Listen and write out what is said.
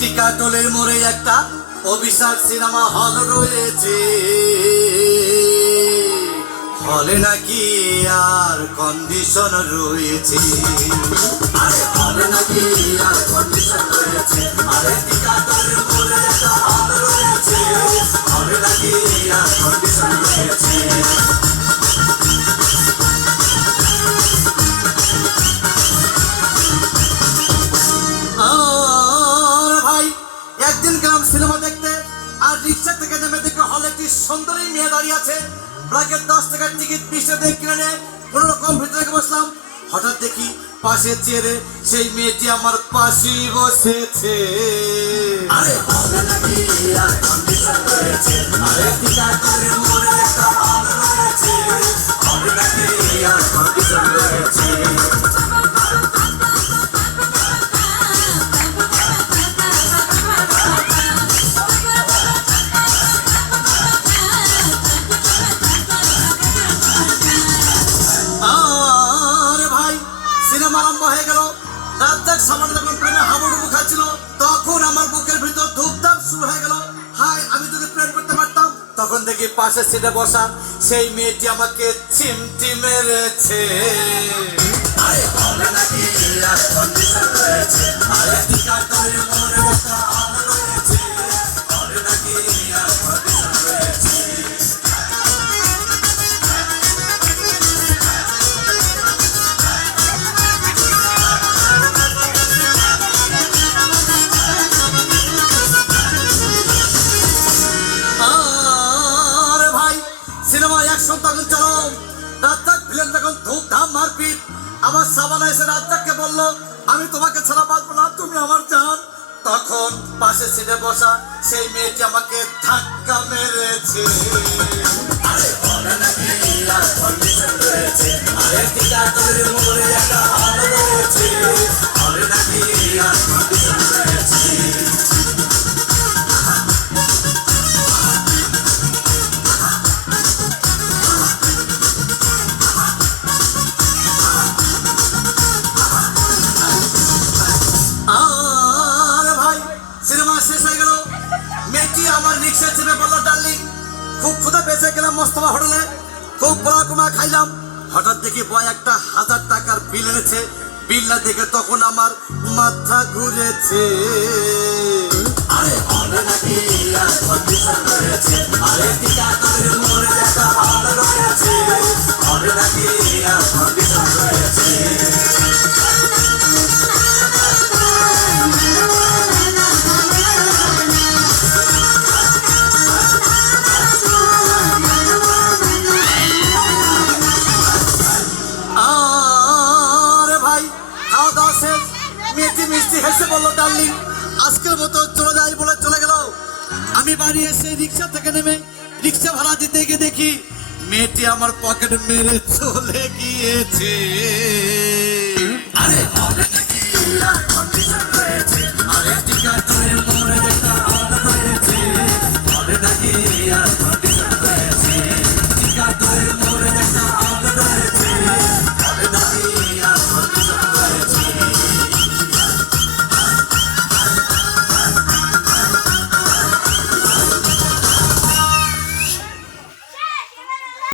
টিকাটলের মোড়ে একটা অভিশাপ সিনেমা হল রয়েছে, হলে নাকি আর কন্ডিশন রয়েছে। আরে হলে নাকি আর কন্ডিশন রয়েছে, আরে টিকাটলের মোড়ে একটা হল রয়েছে, হলে নাকি আর কন্ডিশন রয়েছে। একদিন গেলাম সিনেমা দেখতে, আর রিক্সা থেকে নেমে দেখে হলে একটি সুন্দরী মেয়ে দাঁড়িয়ে আছে। প্রায় 10 টাকার টিকিট 20 টাকা দিয়ে কিনে নিয়ে কোন রকম ভিতরে বসলাম। হঠাৎ দেখি পাশে চেয়ারে সেই মেয়েটি আমার পাশেই বসেছে। আরে হলে নাকি আর কন্ডিশন রয়েছে, আরে টিকাটলের মোড়ে একটা হল রয়েছে, হলে নাকি আর কন্ডিশন রয়েছে। আরম্ভ হয়ে গেল। রাজ্জাক সামান যখন প্রেমে হাবুডুবু খাচ্ছিল, তখন আমার বুকের ভিতর ধূপধাপ শুরু হয়ে গেল। হাই, আমি যদি প্রেম করতে পারতাম। তখন দেখি পাশের সিটে বসা সেই মেয়েটি আমাকে চিমটি মেরেছে। আরে হলে নাকি আর কন্ডিশন রয়েছে, আরে টিকাটলের মোড়ে একটা হল রয়েছে, হলে নাকি আর কন্ডিশন রয়েছে। তখন চলো, রাজ্জাক ভিলেন তখন ধূপধাম মারপিট। আমার সাবানা এসে রাজ্জাককে বলল, আমি তোমাকে ছাড়া বাঁচবো না, তুমি আমার জান। তখন পাশে সিটে বসা সেই মেয়েটি আমাকে ধাক্কা মেরেছে। আরে হলে নাকি আর কন্ডিশন রয়েছে, আরে টিকাটলের মোড়ে একটা হল রয়েছে, হলে নাকি আর কন্ডিশন রয়েছে। আমার রিক্সা চেপে বললো, ডার্লিং খুব ক্ষুধা পেয়েছে, গেলাম মোস্তফা হোটেলে, খুব বড় কমা খাইলাম। হঠাৎ দেখি বয় একটা 1000 টাকার বিল এনেছে। বিল না দেখে তখন আমার মাথা ঘুরেছে। আরে হলে নাকি আর কন্ডিশন রয়েছে, আরে টিকাটলের মোড়ে একটা হল রয়েছে, হলে নাকি আর কন্ডিশন রয়েছে। মেয়েটি মিষ্টি হেসে বললো, ডার্লিং আজকের মতো চলে যাই বলে চলে গেল। আমি বাড়ি এসে রিক্সা থেকে নেমে রিক্সা ভাড়া দিতে গিয়ে দেখি মেয়েটি আমার পকেট মেরে চলে গিয়েছে।